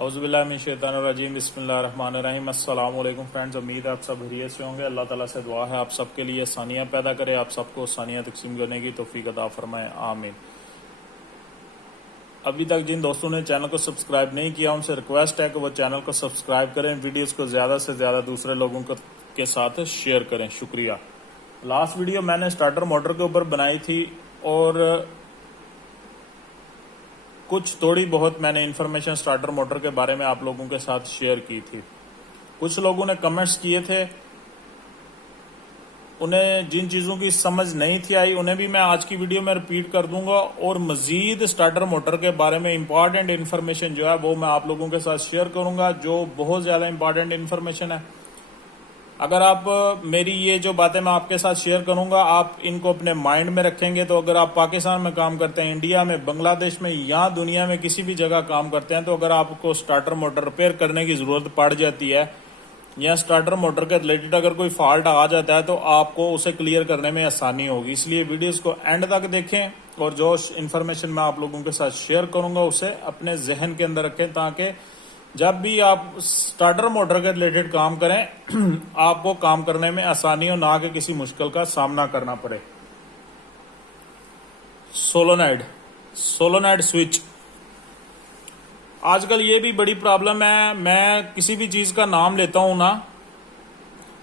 औज़ुबिल्लाहिमिनश्शैतानिर्रजीम बिस्मिल्लाहिर्रहमानिर्रहीम। अस्सलाम वालेकुम फ्रेंड्स, उम्मीद है आप सब खैरियत से होंगे। अल्लाह ताला से दुआ है आप सबके लिए आसानियाँ पैदा करे, आप सबको आसानियाँ तकसीम करने की तौफीक अता फरमाए, आमीन। अभी तक जिन दोस्तों ने चैनल को सब्सक्राइब नहीं किया उनसे रिक्वेस्ट है कि वो चैनल को सब्सक्राइब करें, वीडियोज़ को ज़्यादा से ज़्यादा दूसरे लोगों के साथ शेयर करें, शुक्रिया। लास्ट वीडियो मैंने स्टार्टर मोटर के ऊपर बनाई थी और कुछ थोड़ी बहुत मैंने इन्फॉर्मेशन स्टार्टर मोटर के बारे में आप लोगों के साथ शेयर की थी। कुछ लोगों ने कमेंट्स किए थे, उन्हें जिन चीज़ों की समझ नहीं थी आई उन्हें भी मैं आज की वीडियो में रिपीट कर दूंगा और मज़ीद स्टार्टर मोटर के बारे में इंपॉर्टेंट इन्फॉर्मेशन जो है वो मैं आप लोगों के साथ शेयर करूंगा, जो बहुत ज़्यादा इंपॉर्टेंट इन्फॉर्मेशन है। अगर आप मेरी ये जो बातें मैं आपके साथ शेयर करूंगा आप इनको अपने माइंड में रखेंगे तो अगर आप पाकिस्तान में काम करते हैं, इंडिया में, बांग्लादेश में या दुनिया में किसी भी जगह काम करते हैं, तो अगर आपको स्टार्टर मोटर रिपेयर करने की ज़रूरत पड़ जाती है या स्टार्टर मोटर के रिलेटेड अगर कोई फॉल्ट आ जाता है तो आपको उसे क्लियर करने में आसानी होगी। इसलिए वीडियोस को एंड तक देखें और जो इन्फॉर्मेशन मैं आप लोगों के साथ शेयर करूंगा उसे अपने जहन के अंदर रखें ताकि जब भी आप स्टार्टर मोटर के रिलेटेड काम करें आपको काम करने में आसानी हो, ना कि किसी मुश्किल का सामना करना पड़े। सोलोनाइड स्विच आजकल ये भी बड़ी प्रॉब्लम है। मैं किसी भी चीज का नाम लेता हूं ना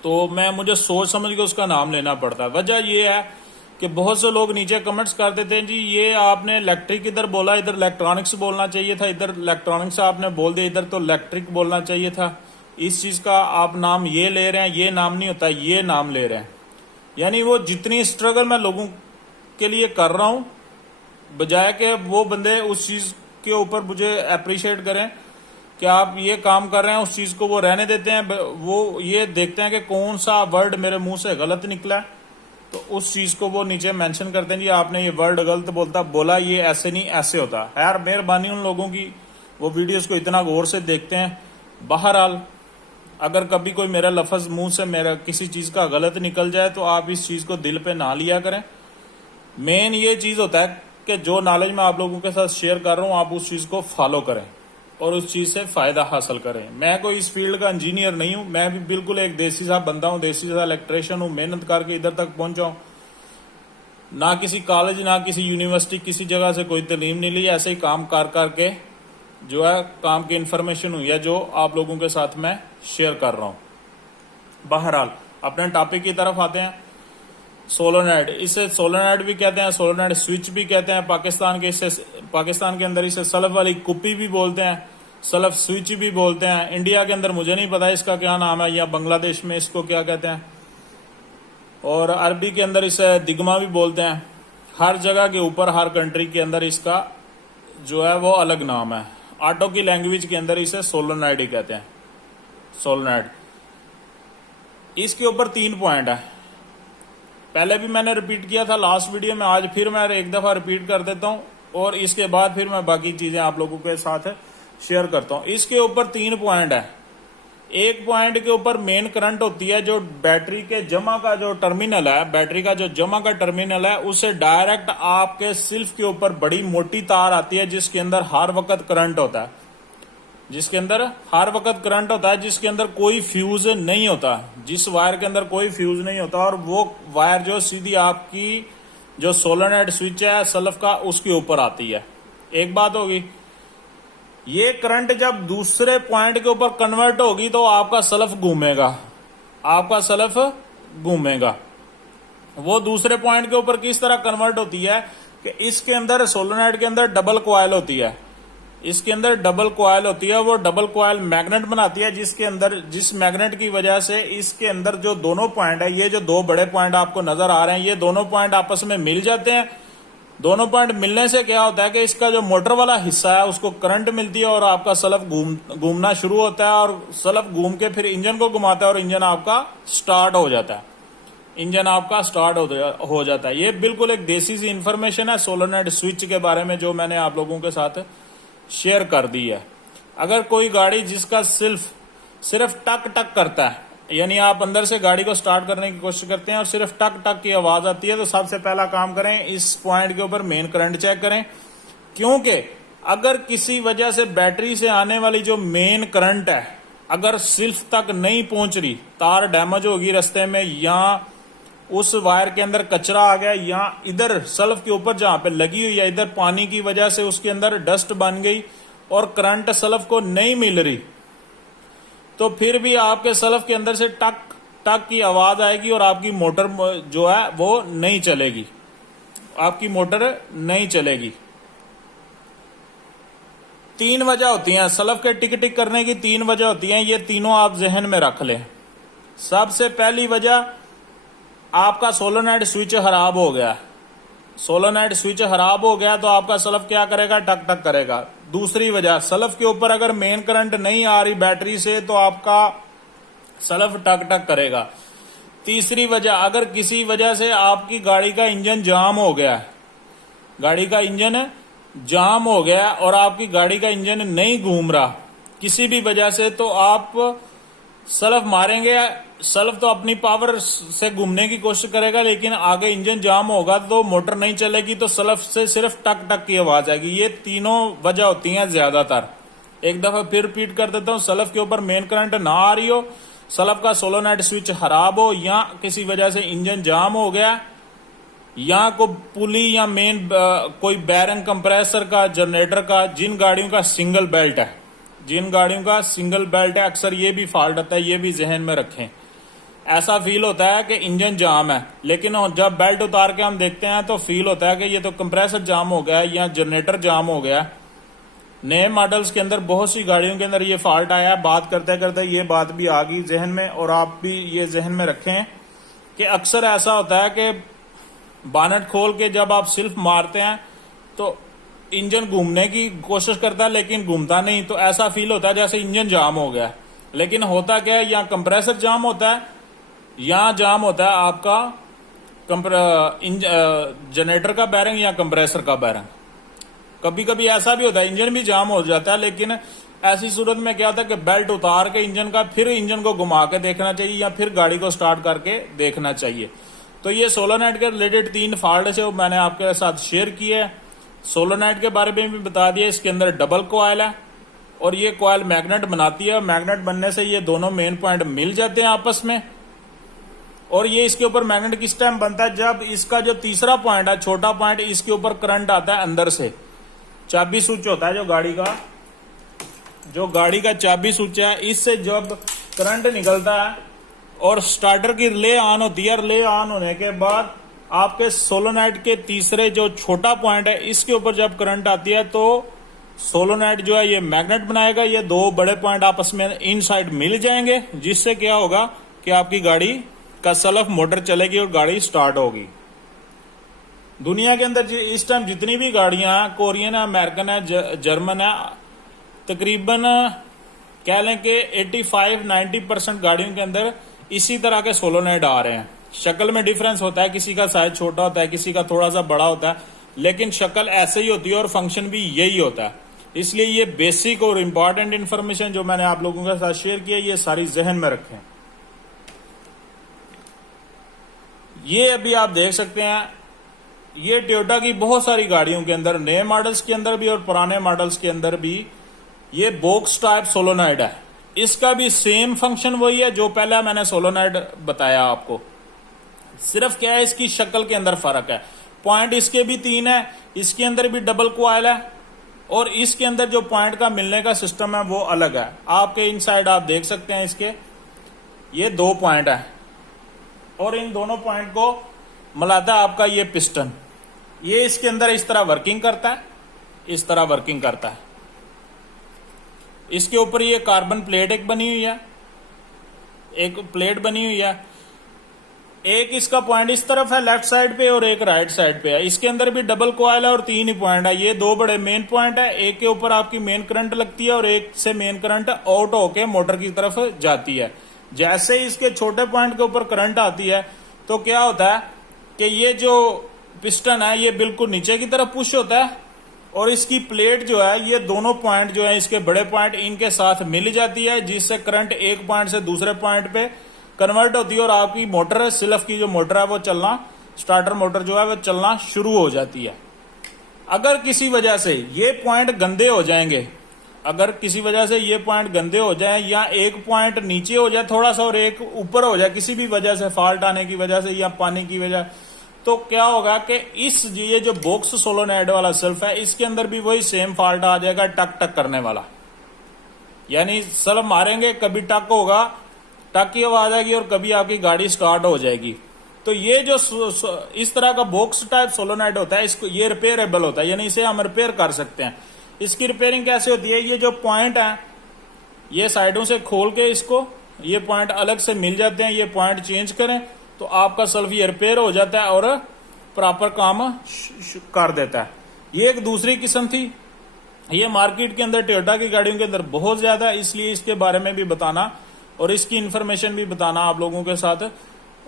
तो मुझे सोच समझ के उसका नाम लेना पड़ता है। वजह ये है कि बहुत से लोग नीचे कमेंट्स कर देते हैं, जी ये आपने इलेक्ट्रिक इधर बोला, इधर इलेक्ट्रॉनिक्स बोलना चाहिए था, इधर इलेक्ट्रॉनिक्स आपने बोल दिया, इधर तो इलेक्ट्रिक बोलना चाहिए था। इस चीज का आप नाम ये ले रहे हैं, ये नाम नहीं होता, ये नाम ले रहे हैं। यानी वो जितनी स्ट्रगल मैं लोगों के लिए कर रहा हूं बजाय के वो बंदे उस चीज के ऊपर मुझे अप्रिशिएट करें कि आप ये काम कर रहे हैं, उस चीज को वो रहने देते हैं। वो ये देखते हैं कि कौन सा वर्ड मेरे मुंह से गलत निकला है तो उस चीज को वो नीचे मेंशन करते हैं, जी आपने ये वर्ड गलत बोला, ये ऐसे नहीं ऐसे होता है। यार मेहरबानी उन लोगों की वो वीडियोस को इतना गौर से देखते हैं। बहरहाल अगर कभी कोई मेरा लफ्ज मुंह से मेरा किसी चीज का गलत निकल जाए तो आप इस चीज को दिल पे ना लिया करें। मेन ये चीज होता है कि जो नॉलेज मैं आप लोगों के साथ शेयर कर रहा हूं आप उस चीज को फॉलो करें और उस चीज से फायदा हासिल करें। मैं कोई इस फील्ड का इंजीनियर नहीं हूं, मैं भी बिल्कुल एक देसी सा बंदा हूं, देसी सा इलेक्ट्रिशियन हूं। मेहनत करके इधर तक पहुंचा हूं, ना किसी कॉलेज ना किसी यूनिवर्सिटी किसी जगह से कोई तालीम नहीं ली, ऐसे ही काम कर करके जो है काम की इंफॉर्मेशन हुई है जो आप लोगों के साथ मैं शेयर कर रहा हूं। बहरहाल अपने टॉपिक की तरफ आते हैं। सोलोनाइड, इसे सोलोनाइड भी कहते हैं, सोलोनाइड स्विच भी कहते हैं। पाकिस्तान के अंदर इसे सल्फ वाली कुप्पी भी बोलते हैं, सल्फ स्विच भी बोलते हैं। इंडिया के अंदर मुझे नहीं पता इसका क्या नाम है या बांग्लादेश में इसको क्या कहते हैं, और अरबी के अंदर इसे दिगमा भी बोलते हैं। हर जगह के ऊपर हर कंट्री के अंदर इसका जो है वो अलग नाम है। ऑटो की लैंग्वेज के अंदर इसे सोलोनाइड ही कहते हैं, सोलोनाइड। इसके ऊपर 3 पॉइंट है, पहले भी मैंने रिपीट किया था लास्ट वीडियो में, आज फिर मैं एक दफा रिपीट कर देता हूं और इसके बाद फिर मैं बाकी चीजें आप लोगों के साथ शेयर करता हूं। इसके ऊपर 3 पॉइंट है। एक पॉइंट के ऊपर मेन करंट होती है, जो बैटरी के जमा का जो टर्मिनल है, बैटरी का जो जमा का टर्मिनल है उससे डायरेक्ट आपके सिल्फ के ऊपर बड़ी मोटी तार आती है जिसके अंदर हर वक्त करंट होता है, जिसके अंदर कोई फ्यूज नहीं होता, जिस वायर के अंदर कोई फ्यूज नहीं होता, और वो वायर जो सीधी आपकी जो सोलोनाइड स्विच है सल्फ का उसके ऊपर आती है। एक बात होगी, ये करंट जब दूसरे पॉइंट के ऊपर कन्वर्ट होगी तो आपका सल्फ घूमेगा। वो दूसरे पॉइंट के ऊपर किस तरह कन्वर्ट होती है कि इसके अंदर सोलोनाइड के अंदर डबल कॉइल होती है, इसके अंदर डबल कॉइल होती है। वो डबल कॉइल मैग्नेट बनाती है जिसके अंदर जिस मैग्नेट की वजह से इसके अंदर जो दोनों पॉइंट है, ये जो 2 बड़े पॉइंट आपको नजर आ रहे हैं, ये दोनों पॉइंट आपस में मिल जाते हैं। दोनों पॉइंट मिलने से क्या होता है कि इसका जो मोटर वाला हिस्सा है उसको करंट मिलती है और आपका सल्फ घूमना शुरू होता है, और सल्फ घूम के फिर इंजन को घुमाता है और इंजन आपका स्टार्ट हो जाता है। ये बिल्कुल एक देसी सी इंफॉर्मेशन है सोलोनाइड स्विच के बारे में जो मैंने आप लोगों के साथ शेयर कर दी है। अगर कोई गाड़ी जिसका सिर्फ टक टक करता है, यानी आप अंदर से गाड़ी को स्टार्ट करने की कोशिश करते हैं और सिर्फ टक टक की आवाज आती है, तो सबसे पहला काम करें इस पॉइंट के ऊपर मेन करंट चेक करें, क्योंकि अगर किसी वजह से बैटरी से आने वाली जो मेन करंट है अगर सिल्फ तक नहीं पहुंच रही, तार डैमेज होगी रास्ते में, या उस वायर के अंदर कचरा आ गया, या इधर सल्फ के ऊपर जहां पे लगी हुई है इधर पानी की वजह से उसके अंदर डस्ट बन गई और करंट सल्फ को नहीं मिल रही, तो फिर भी आपके सल्फ के अंदर से टक टक की आवाज आएगी और आपकी मोटर जो है वो नहीं चलेगी, आपकी मोटर नहीं चलेगी। 3 वजह होती हैं सल्फ के टिक टिक करने की, 3 वजह होती हैं, ये तीनों आप जहन में रख लें। सबसे पहली वजह आपका सोलोनाइड स्विच खराब हो गया, सोलोनाइड स्विच खराब हो गया तो आपका सल्फ क्या करेगा, टक टक करेगा। दूसरी वजह सल्फ के ऊपर अगर मेन करंट नहीं आ रही बैटरी से तो आपका सल्फ टक टक करेगा। तीसरी वजह अगर किसी वजह से आपकी गाड़ी का इंजन जाम हो गया, गाड़ी का इंजन जाम हो गया और आपकी गाड़ी का इंजन नहीं घूम रहा किसी भी वजह से, तो आप सल्फ मारेंगे, सल्फ तो अपनी पावर से घूमने की कोशिश करेगा लेकिन आगे इंजन जाम होगा तो मोटर नहीं चलेगी, तो सल्फ से सिर्फ टक टक की आवाज आएगी। ये तीनों वजह होती हैं ज्यादातर। एक दफा फिर रिपीट कर देता हूं, सल्फ के ऊपर मेन करंट ना आ रही हो, सल्फ का सोलोनाइड स्विच खराब हो, या किसी वजह से इंजन जाम हो गया, या कोई पुली या मेन कोई बैरंग कंप्रेसर का, जनरेटर का, जिन गाड़ियों का सिंगल बेल्ट है, जिन गाड़ियों का सिंगल बेल्ट है अक्सर ये भी फॉल्ट आता है, ये भी जहन में रखें। ऐसा फील होता है कि इंजन जाम है लेकिन जब बेल्ट उतार के हम देखते हैं तो फील होता है कि ये तो कंप्रेसर जाम हो गया है या जनरेटर जाम हो गया। नए मॉडल्स के अंदर बहुत सी गाड़ियों के अंदर ये फॉल्ट आया है। बात करते करते ये बात भी आ गई जहन में, और आप भी ये जहन में रखें कि अक्सर ऐसा होता है कि बानट खोल के जब आप सिल्फ मारते हैं तो इंजन घूमने की कोशिश करता है लेकिन घूमता नहीं, तो ऐसा फील होता है जैसे इंजन जाम हो गया। लेकिन होता क्या है, या कंप्रेसर जाम होता है या जाम होता है आपका जनरेटर का बैरिंग या कंप्रेसर का बैरिंग। कभी कभी ऐसा भी होता है इंजन भी जाम हो जाता है, लेकिन ऐसी सूरत में क्या होता है कि बेल्ट उतार के इंजन का फिर इंजन को घुमा के देखना चाहिए या फिर गाड़ी को स्टार्ट करके देखना चाहिए। तो ये सोलोनाइड के रिलेटेड 3 फॉल्ट है मैंने आपके साथ शेयर किए हैं। सोलोनाइड के बारे में भी बता दिया, इसके अंदर डबल कॉइल है और ये कॉइल मैग्नेट बनाती है। मैग्नेट बनने से ये दोनों मेन पॉइंट मिल जाते हैं आपस में, और ये इसके ऊपर मैग्नेट किस टाइम बनता है, जब इसका जो तीसरा पॉइंट है, छोटा पॉइंट, इसके ऊपर करंट आता है अंदर से। चाबी स्विच होता है जो गाड़ी का चाबी स्विच है, इससे जब करंट निकलता है और स्टार्टर की रिले ऑन होती है, रिले ऑन होने के बाद आपके सोलोनाइड के तीसरे जो छोटा पॉइंट है इसके ऊपर जब करंट आती है तो सोलोनाइड जो है ये मैग्नेट बनाएगा। ये 2 बड़े पॉइंट आपस में इनसाइड मिल जाएंगे, जिससे क्या होगा कि आपकी गाड़ी का सल्फ मोटर चलेगी और गाड़ी स्टार्ट होगी। दुनिया के अंदर इस टाइम जितनी भी गाड़ियां हैं, कोरियन है, अमेरिकन है, जर्मन है, तकरीबन कह लें कि 85-90% गाड़ियों के अंदर इसी तरह के सोलोनाइड आ रहे हैं। शक्ल में डिफरेंस होता है, किसी का साइज छोटा होता है, किसी का थोड़ा सा बड़ा होता है, लेकिन शक्ल ऐसे ही होती है और फंक्शन भी यही होता है। इसलिए ये बेसिक और इंपॉर्टेंट इंफॉर्मेशन जो मैंने आप लोगों के साथ शेयर किया, ये सारी जहन में रखें। ये अभी आप देख सकते हैं, ये टोयोटा की बहुत सारी गाड़ियों के अंदर, नए मॉडल्स के अंदर भी और पुराने मॉडल्स के अंदर भी ये बॉक्स टाइप सोलोनाइड है। इसका भी सेम फंक्शन वही है जो पहले मैंने सोलोनाइड बताया आपको, सिर्फ क्या है इसकी शक्ल के अंदर फर्क है। पॉइंट इसके भी 3 है, इसके अंदर भी डबल कॉइल है और इसके अंदर जो पॉइंट का मिलने का सिस्टम है वो अलग है। आपके इनसाइड आप देख सकते हैं इसके ये 2 पॉइंट है और इन दोनों पॉइंट को मिलाता है आपका ये पिस्टन। ये इसके अंदर इस तरह वर्किंग करता है, इस तरह वर्किंग करता है। इसके ऊपर ये कार्बन प्लेट एक बनी हुई है, एक प्लेट बनी हुई है। एक इसका पॉइंट इस तरफ है लेफ्ट साइड पे और एक राइट साइड पे है। इसके अंदर भी डबल कॉइल है और 3 ही पॉइंट है। ये 2 बड़े मेन पॉइंट है, एक के ऊपर आपकी मेन करंट लगती है और एक से मेन करंट आउट होके मोटर की तरफ जाती है। जैसे ही इसके छोटे पॉइंट के ऊपर करंट आती है तो क्या होता है कि ये जो पिस्टन है ये बिल्कुल नीचे की तरफ पुश होता है और इसकी प्लेट जो है ये दोनों पॉइंट जो है इसके बड़े पॉइंट इनके साथ मिल जाती है, जिससे करंट एक पॉइंट से दूसरे पॉइंट पे कन्वर्ट होती है और आपकी मोटर है, सिल्फ की जो मोटर है वो चलना, स्टार्टर मोटर जो है वो चलना शुरू हो जाती है। अगर किसी वजह से ये पॉइंट गंदे हो जाएंगे, अगर किसी वजह से ये पॉइंट गंदे हो जाए या एक पॉइंट नीचे हो जाए थोड़ा सा और एक ऊपर हो जाए किसी भी वजह से, फॉल्ट आने की वजह से या पानी की वजह, तो क्या होगा कि ये जो बॉक्स सोलोनॉइड वाला सेल्फ है इसके अंदर भी वही सेम फॉल्ट आ जाएगा, टक टक करने वाला। यानी सेल्फ मारेंगे कभी टक होगा, टक की आवाज आएगी और कभी आपकी गाड़ी स्टार्ट हो जाएगी। तो ये जो इस तरह का बॉक्स टाइप सोलोनॉइड होता है, इसको ये रिपेयरेबल होता है, यानी इसे हम रिपेयर कर सकते हैं। इसकी रिपेयरिंग कैसे होती है, ये जो पॉइंट है ये साइडों से खोल के इसको ये पॉइंट अलग से मिल जाते हैं, ये पॉइंट चेंज करें तो आपका सेल्फ ये रिपेयर हो जाता है और प्रॉपर काम कर देता है। ये एक दूसरी किस्म थी, ये मार्केट के अंदर टोयोटा की गाड़ियों के अंदर बहुत ज्यादा, इसलिए इसके बारे में भी बताना और इसकी इंफॉर्मेशन भी बताना आप लोगों के साथ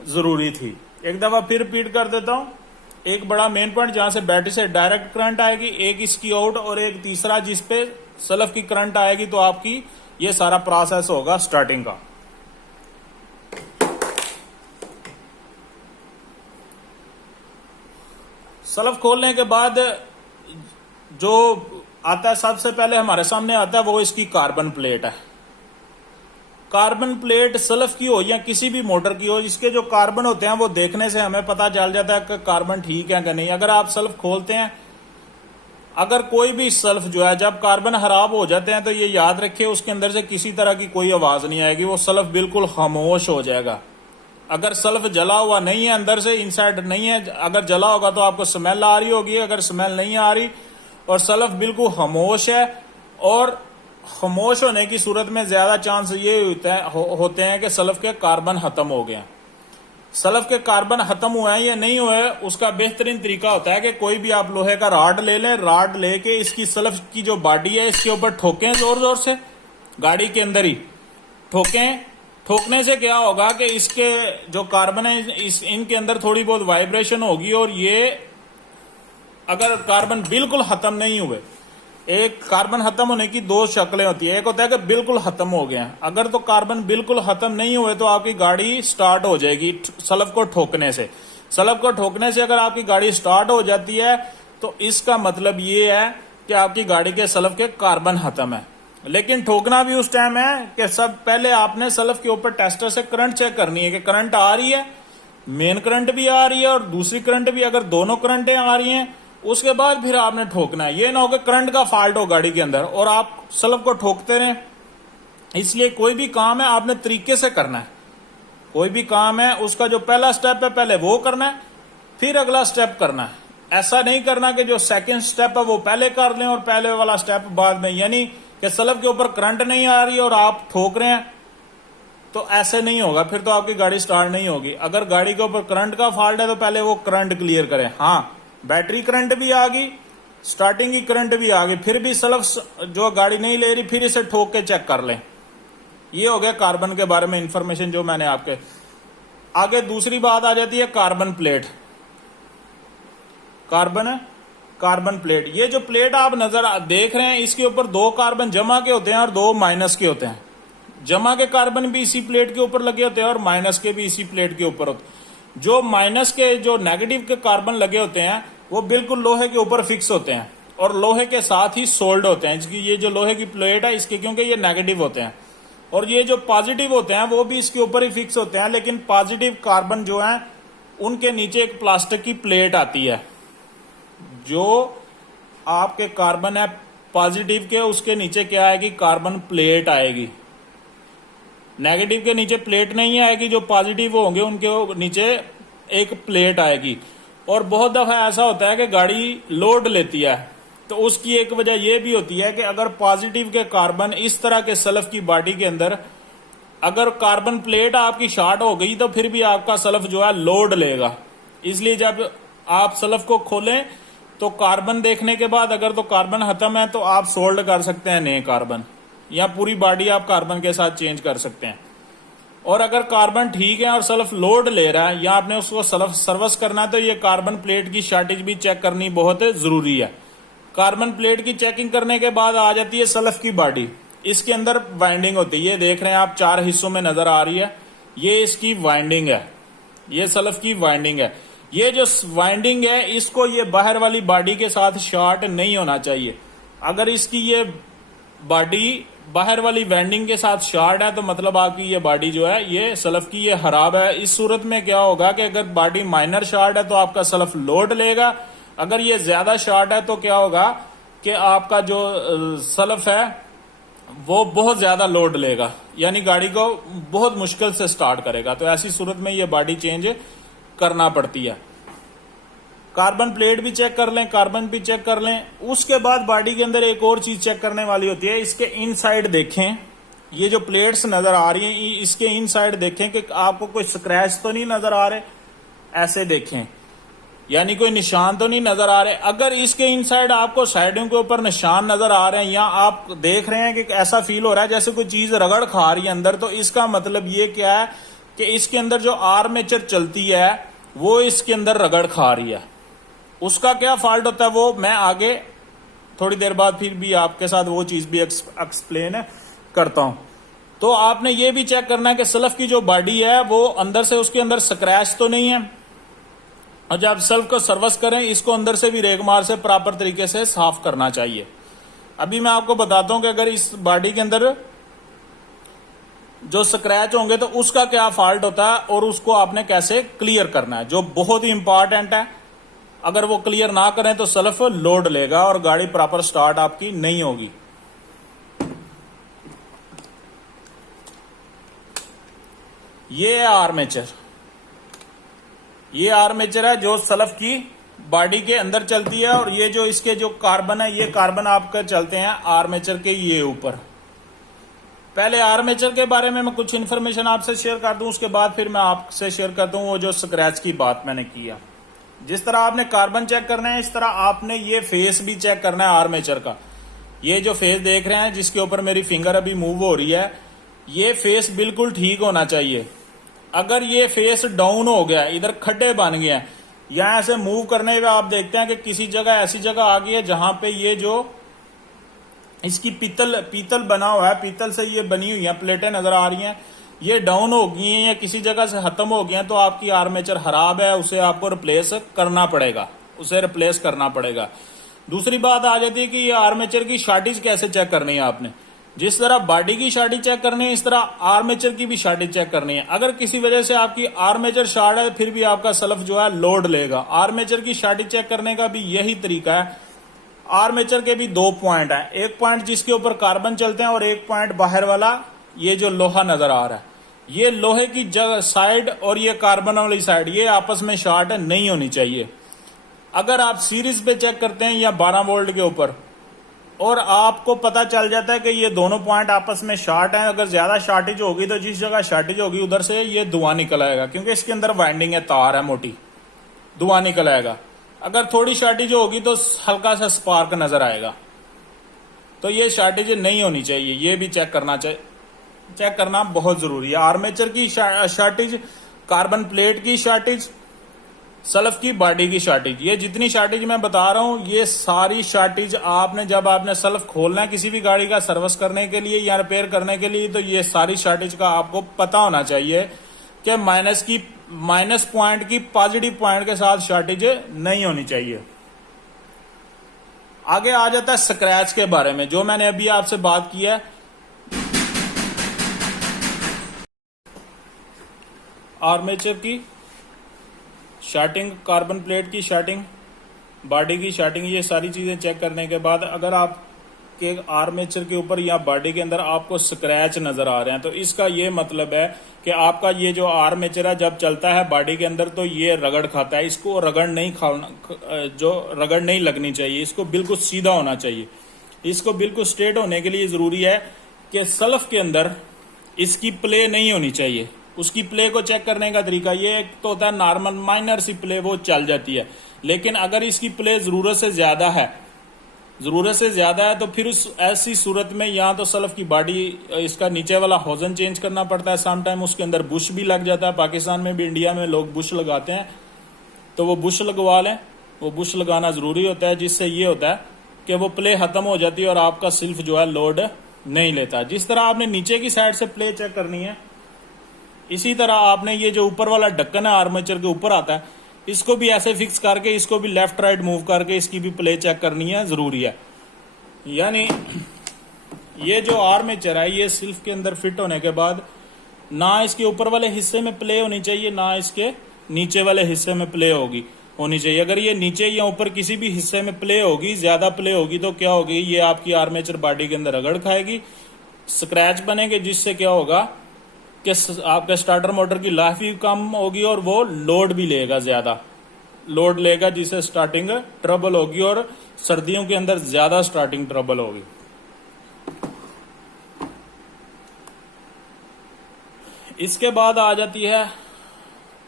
जरूरी थी। एक दफा फिर रिपीट कर देता हूं, एक बड़ा मेन पॉइंट जहां से बैटरी से डायरेक्ट करंट आएगी, एक इसकी आउट और एक तीसरा जिसपे सेल्फ की करंट आएगी, तो आपकी ये सारा प्रोसेस होगा स्टार्टिंग का। सेल्फ खोलने के बाद जो आता है सबसे पहले हमारे सामने आता है वो इसकी कार्बन प्लेट है। कार्बन प्लेट सेल्फ की हो या किसी भी मोटर की हो, इसके जो कार्बन होते हैं वो देखने से हमें पता चल जाता है कि कार्बन ठीक है कि नहीं। अगर आप सेल्फ खोलते हैं, अगर कोई भी सेल्फ जो है जब कार्बन खराब हो जाते हैं तो ये याद रखिए उसके अंदर से किसी तरह की कोई आवाज नहीं आएगी, वो सेल्फ बिल्कुल खामोश हो जाएगा। अगर सेल्फ जला हुआ नहीं है, अंदर से इनसाइड नहीं है, अगर जला होगा तो आपको स्मेल आ रही होगी, अगर स्मेल नहीं आ रही और सेल्फ बिल्कुल खामोश है, और खामोश होने की सूरत में ज्यादा चांस ये होते हैं कि सेल्फ के कार्बन खत्म हो गए। सेल्फ के कार्बन खत्म हुए हैं या नहीं हुए, उसका बेहतरीन तरीका होता है कि कोई भी आप लोहे का रॉड ले लें, रॉड लेके इसकी सेल्फ की जो बॉडी है इसके ऊपर ठोकें जोर जोर से, गाड़ी के अंदर ही ठोकें। ठोकने से क्या होगा कि इसके जो कार्बन है इनके अंदर थोड़ी बहुत वाइब्रेशन होगी, और ये अगर कार्बन बिल्कुल खत्म नहीं हुए, एक कार्बन खत्म होने की दो शक्लें होती है, एक होता है कि बिल्कुल खत्म हो गया, अगर तो कार्बन बिल्कुल खत्म नहीं हुए तो आपकी गाड़ी स्टार्ट हो जाएगी सेल्फ को ठोकने से। सेल्फ को ठोकने से अगर आपकी गाड़ी स्टार्ट हो जाती है तो इसका मतलब ये है कि आपकी गाड़ी के सेल्फ के कार्बन खत्म है। लेकिन ठोकना भी उस टाइम है कि सब पहले आपने सेल्फ के ऊपर टेस्टर से करंट चेक करनी है कि करंट आ रही है, मेन करंट भी आ रही है और दूसरी करंट भी, अगर दोनों करंटें आ रही हैं उसके बाद फिर आपने ठोकना है। ये ना हो कि करंट का फॉल्ट हो गाड़ी के अंदर और आप सेल्फ को ठोकते रहें। इसलिए कोई भी काम है आपने तरीके से करना है, कोई भी काम है उसका जो पहला स्टेप है पहले वो करना है, फिर अगला स्टेप करना है। ऐसा नहीं करना कि जो सेकंड स्टेप है वो पहले कर लें और पहले वाला स्टेप बाद में, यानी कि सेल्फ के ऊपर करंट नहीं आ रही और आप ठोक रहे हैं, तो ऐसे नहीं होगा, फिर तो आपकी गाड़ी स्टार्ट नहीं होगी। अगर गाड़ी के ऊपर करंट का फॉल्ट है तो पहले वो करंट क्लियर करें। हाँ, बैटरी करंट भी आ गई, स्टार्टिंग की करंट भी आ गई, फिर भी सेल्फ जो गाड़ी नहीं ले रही, फिर इसे ठोक के चेक कर लें। ये हो गया कार्बन के बारे में इंफॉर्मेशन जो मैंने आपके आगे। दूसरी बात आ जाती है कार्बन प्लेट। कार्बन प्लेट, ये जो प्लेट आप नजर देख रहे हैं इसके ऊपर दो कार्बन जमा के होते हैं और दो माइनस के होते हैं। जमा के कार्बन भी इसी प्लेट के ऊपर लगे होते हैं और माइनस के भी इसी प्लेट के ऊपर होते हैं। जो माइनस के, जो नेगेटिव के कार्बन लगे होते हैं वो बिल्कुल लोहे के ऊपर फिक्स होते हैं और लोहे के साथ ही सोल्ड होते हैं। इसकी ये जो लोहे की प्लेट है इसके, क्योंकि ये नेगेटिव होते हैं, और ये जो पॉजिटिव होते हैं वो भी इसके ऊपर ही फिक्स होते हैं। लेकिन पॉजिटिव कार्बन जो है उनके नीचे एक प्लास्टिक की प्लेट आती है। जो आपके कार्बन है पॉजिटिव के, उसके नीचे क्या आएगी, कार्बन प्लेट आएगी। नेगेटिव के नीचे प्लेट नहीं आएगी, जो पॉजिटिव होंगे उनके नीचे एक प्लेट आएगी। और बहुत दफा ऐसा होता है कि गाड़ी लोड लेती है, तो उसकी एक वजह यह भी होती है कि अगर पॉजिटिव के कार्बन इस तरह के सेल्फ की बॉडी के अंदर अगर कार्बन प्लेट आपकी शॉर्ट हो गई तो फिर भी आपका सेल्फ जो है लोड लेगा। इसलिए जब आप सेल्फ को खोलें तो कार्बन देखने के बाद अगर तो कार्बन खत्म है तो आप सोल्ड कर सकते हैं नए कार्बन, या पूरी बॉडी आप कार्बन के साथ चेंज कर सकते हैं। और अगर कार्बन ठीक है और सेल्फ लोड ले रहा है या आपने उसको सेल्फ सर्विस करना है तो ये कार्बन प्लेट की शॉर्टेज भी चेक करनी बहुत जरूरी है। कार्बन प्लेट की चेकिंग करने के बाद आ जाती है सेल्फ की बॉडी। इसके अंदर वाइंडिंग होती है, ये देख रहे हैं आप 4 हिस्सों में नजर आ रही है, ये इसकी वाइंडिंग है, ये सेल्फ की वाइंडिंग है। ये जो वाइंडिंग है इसको ये बाहर वाली बॉडी के साथ शॉर्ट नहीं होना चाहिए। अगर इसकी ये बॉडी बाहर वाली वाइंडिंग के साथ शॉर्ट है तो मतलब आपकी ये बॉडी जो है ये सलफ की ये खराब है। इस सूरत में क्या होगा कि अगर बॉडी माइनर शॉर्ट है तो आपका सलफ लोड लेगा, अगर ये ज्यादा शॉर्ट है तो क्या होगा कि आपका जो सलफ है वो बहुत ज्यादा लोड लेगा, यानी गाड़ी को बहुत मुश्किल से स्टार्ट करेगा। तो ऐसी सूरत में ये बॉडी चेंज करना पड़ती है। कार्बन प्लेट भी चेक कर लें, कार्बन भी चेक कर लें। उसके बाद बॉडी के अंदर एक और चीज चेक करने वाली होती है, इसके इनसाइड देखें। ये जो प्लेट्स नजर आ रही हैं इसके इनसाइड देखें कि आपको कोई स्क्रैच तो नहीं नजर आ रहे, ऐसे देखें, यानी कोई निशान तो नहीं नजर आ रहे। अगर इसके इनसाइड आपको साइडों के ऊपर निशान नजर आ रहे हैं या आप देख रहे हैं कि ऐसा फील हो रहा है जैसे कोई चीज रगड़ खा रही है अंदर, तो इसका मतलब ये क्या है कि इसके अंदर जो आर्मेचर चलती है वो इसके अंदर रगड़ खा रही है। उसका क्या फॉल्ट होता है वो मैं आगे थोड़ी देर बाद फिर भी आपके साथ वो चीज भी एक्सप्लेन करता हूं। तो आपने ये भी चेक करना है कि सल्फ की जो बॉडी है वो अंदर से उसके अंदर स्क्रैच तो नहीं है, और जब सल्फ को सर्विस करें इसको अंदर से भी रेगमार से प्रॉपर तरीके से साफ करना चाहिए। अभी मैं आपको बताता हूं कि अगर इस बॉडी के अंदर जो स्क्रैच होंगे तो उसका क्या फॉल्ट होता है और उसको आपने कैसे क्लियर करना है, जो बहुत ही इंपॉर्टेंट है। अगर वो क्लियर ना करें तो सल्फ लोड लेगा और गाड़ी प्रॉपर स्टार्ट आपकी नहीं होगी। ये है आर्मेचर, ये आर्मेचर है जो सल्फ की बॉडी के अंदर चलती है, और ये जो इसके जो कार्बन है ये कार्बन आपके चलते हैं आर्मेचर के ये ऊपर। पहले आर्मेचर के बारे में मैं कुछ इन्फॉर्मेशन आपसे शेयर कर दूं, उसके बाद फिर मैं आपसे शेयर कर दूं वो जो स्क्रैच की बात मैंने किया। जिस तरह आपने कार्बन चेक करना है इस तरह आपने ये फेस भी चेक करना है आर्मेचर का। ये जो फेस देख रहे हैं जिसके ऊपर मेरी फिंगर अभी मूव हो रही है, ये फेस बिल्कुल ठीक होना चाहिए। अगर ये फेस डाउन हो गया, इधर खड्डे बन गए हैं, या ऐसे मूव करने पे आप देखते हैं कि किसी जगह ऐसी जगह आ गई है जहां पे ये जो इसकी पीतल बना हुआ है, पीतल से ये बनी हुई है प्लेटें नजर आ रही हैं, ये डाउन हो गई हैं या किसी जगह से खत्म हो गई हैं, तो आपकी आर्मेचर खराब है, उसे आपको रिप्लेस करना पड़ेगा, उसे रिप्लेस करना पड़ेगा। दूसरी बात आ जाती है कि ये आर्मेचर की शॉर्टेज कैसे चेक करनी है आपने। जिस तरह बॉडी की शॉर्टेज चेक करनी है इस तरह आर्मेचर की भी शॉर्टेज चेक करनी है। अगर किसी वजह से आपकी आर्मेचर शॉर्ट है फिर भी आपका सल्फ जो है लोड लेगा। आर्मेचर की शॉर्टेज चेक करने का भी यही तरीका है। आर्मेचर के भी दो पॉइंट हैं, एक पॉइंट जिसके ऊपर कार्बन चलते हैं और एक पॉइंट बाहर वाला ये जो लोहा नजर आ रहा है, ये लोहे की जगह साइड और ये कार्बन वाली साइड ये आपस में शॉर्ट नहीं होनी चाहिए। अगर आप सीरीज पे चेक करते हैं या 12 वोल्ट के ऊपर और आपको पता चल जाता है कि ये दोनों पॉइंट आपस में शॉर्ट हैं, अगर ज्यादा शॉर्टेज होगी तो जिस जगह शॉर्टेज होगी उधर से ये धुआं निकल आएगा, क्योंकि इसके अंदर वाइंडिंग है, तार है मोटी, धुआं निकल आएगा। अगर थोड़ी शॉर्टेज होगी तो हल्का सा स्पार्क नजर आएगा। तो ये शॉर्टेज नहीं होनी चाहिए, ये भी चेक करना बहुत जरूरी है। आर्मेचर की शॉर्टेज, कार्बन प्लेट की शॉर्टेज, सल्फ की बॉडी की शॉर्टेज, ये जितनी शॉर्टेज मैं बता रहा हूं ये सारी शॉर्टेज आपने जब आपने सल्फ खोलना है किसी भी गाड़ी का सर्विस करने के लिए या रिपेयर करने के लिए, तो ये सारी शॉर्टेज का आपको पता होना चाहिए कि माइनस पॉइंट की पॉजिटिव पॉइंट के साथ शॉर्टेज नहीं होनी चाहिए। आगे आ जाता है स्क्रैच के बारे में, जो मैंने अभी आपसे बात की है। आर्मेचर की शॉर्टिंग, कार्बन प्लेट की शॉर्टिंग, बॉडी की शॉर्टिंग, ये सारी चीजें चेक करने के बाद अगर आपके आर्मेचर के ऊपर या बॉडी के अंदर आपको स्क्रैच नजर आ रहे हैं तो इसका ये मतलब है कि आपका ये जो आर्मेचर है जब चलता है बॉडी के अंदर तो ये रगड़ खाता है। इसको रगड़ नहीं लगनी चाहिए, इसको बिल्कुल सीधा होना चाहिए। इसको बिल्कुल स्ट्रेट होने के लिए जरूरी है कि सल्फ के अंदर इसकी प्ले नहीं होनी चाहिए। उसकी प्ले को चेक करने का तरीका ये एक तो होता है नॉर्मल माइनर सी प्ले, वो चल जाती है, लेकिन अगर इसकी प्ले जरूरत से ज्यादा है तो फिर उस ऐसी सूरत में या तो सल्फ की बॉडी, इसका नीचे वाला होजन चेंज करना पड़ता है। सम टाइम उसके अंदर बुश भी लग जाता है, पाकिस्तान में भी, इंडिया में लोग बुश लगाते हैं, तो वो बुश लगवा लें। वो बुश लगाना जरूरी होता है, जिससे ये होता है कि वो प्ले खत्म हो जाती है और आपका सिल्फ जो है लोड नहीं लेता। जिस तरह आपने नीचे की साइड से प्ले चेक करनी है, इसी तरह आपने ये जो ऊपर वाला ढक्कन है आर्मेचर के ऊपर आता है, इसको भी ऐसे फिक्स करके इसको भी लेफ्ट राइट मूव करके इसकी भी प्ले चेक करनी है, जरूरी है। यानी ये जो आर्मेचर है ये सिल्फ के अंदर फिट होने के बाद ना इसके ऊपर वाले हिस्से में प्ले होनी चाहिए, ना इसके नीचे वाले हिस्से में प्ले होनी चाहिए। अगर ये नीचे या ऊपर किसी भी हिस्से में प्ले होगी, ज्यादा प्ले होगी, तो क्या होगी, ये आपकी आर्मेचर बॉडी के अंदर रगड़ खाएगी, स्क्रैच बनेंगे, जिससे क्या होगा कि आपके स्टार्टर मोटर की लाइफ भी कम होगी और वो लोड भी लेगा, ज्यादा लोड लेगा, जिससे स्टार्टिंग ट्रबल होगी और सर्दियों के अंदर ज्यादा स्टार्टिंग ट्रबल होगी। इसके बाद आ जाती है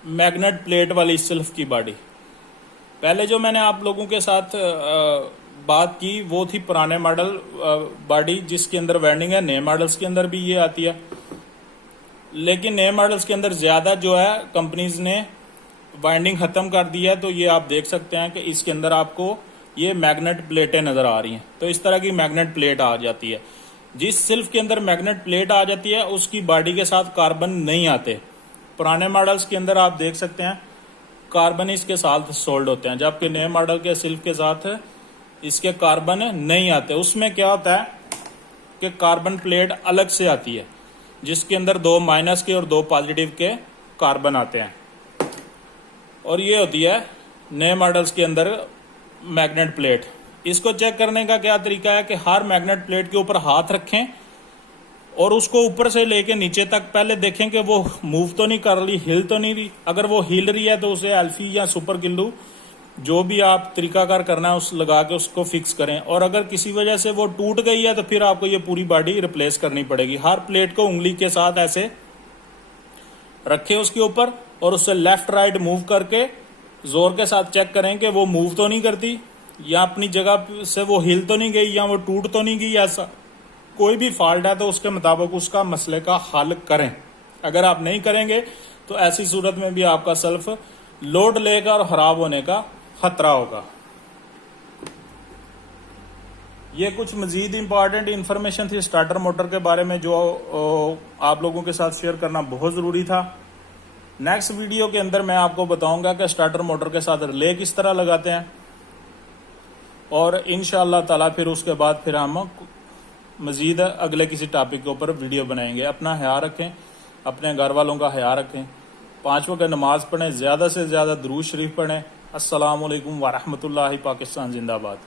मैग्नेट प्लेट वाली सेल्फ की बॉडी। पहले जो मैंने आप लोगों के साथ बात की वो थी पुराने मॉडल बॉडी जिसके अंदर वेंडिंग है। नए मॉडल्स के अंदर भी ये आती है, लेकिन नए मॉडल्स के अंदर ज्यादा जो है कंपनीज ने वाइंडिंग खत्म कर दिया है। तो ये आप देख सकते हैं कि इसके अंदर आपको ये मैग्नेट प्लेटें नजर आ रही हैं। तो इस तरह की मैग्नेट प्लेट आ जाती है। जिस सिल्फ के अंदर मैग्नेट प्लेट आ जाती है उसकी बॉडी के साथ कार्बन नहीं आते। पुराने मॉडल्स के अंदर आप देख सकते हैं कार्बन इसके साथ सोल्ड होते हैं, जबकि नए मॉडल के सिल्फ के साथ इसके कार्बन नहीं आते। उसमें क्या होता है कि कार्बन प्लेट अलग से आती है जिसके अंदर 2 माइनस के और 2 पॉजिटिव के कार्बन आते हैं, और ये होती है नए मॉडल्स के अंदर मैग्नेट प्लेट। इसको चेक करने का क्या तरीका है कि हर मैग्नेट प्लेट के ऊपर हाथ रखें और उसको ऊपर से लेके नीचे तक पहले देखें कि वो मूव तो नहीं कर रही, हिल तो नहीं रही। अगर वो हिल रही है तो उसे एल्फी या सुपर गिल्लू जो भी आप तरीकाकार करना है उस लगा के उसको फिक्स करें। और अगर किसी वजह से वो टूट गई है तो फिर आपको ये पूरी बॉडी रिप्लेस करनी पड़ेगी। हर प्लेट को उंगली के साथ ऐसे रखें उसके ऊपर और उससे लेफ्ट राइट मूव करके जोर के साथ चेक करें कि वो मूव तो नहीं करती या अपनी जगह से वो हिल तो नहीं गई या वो टूट तो नहीं गई। ऐसा कोई भी फॉल्ट है तो उसके मुताबिक उसका मसले का हल करें। अगर आप नहीं करेंगे तो ऐसी सूरत में भी आपका सेल्फ लोड लेगा और खराब होने का खतरा होगा। ये कुछ मजीद इंपॉर्टेंट इंफॉर्मेशन थी स्टार्टर मोटर के बारे में जो आप लोगों के साथ शेयर करना बहुत जरूरी था। नेक्स्ट वीडियो के अंदर मैं आपको बताऊंगा कि स्टार्टर मोटर के साथ रिले किस तरह लगाते हैं, और इंशाअल्लाह ताला फिर उसके बाद फिर हम मजीद अगले किसी टॉपिक के ऊपर वीडियो बनाएंगे। अपना ख्याल रखें, अपने घर वालों का ख्याल रखें, 5 वक्त नमाज पढ़ें, ज़्यादा से ज़्यादा दुरूद शरीफ पढ़ें। अस्सलाम वालेकुम व रहमतुल्लाहि। पाकिस्तान जिंदाबाद।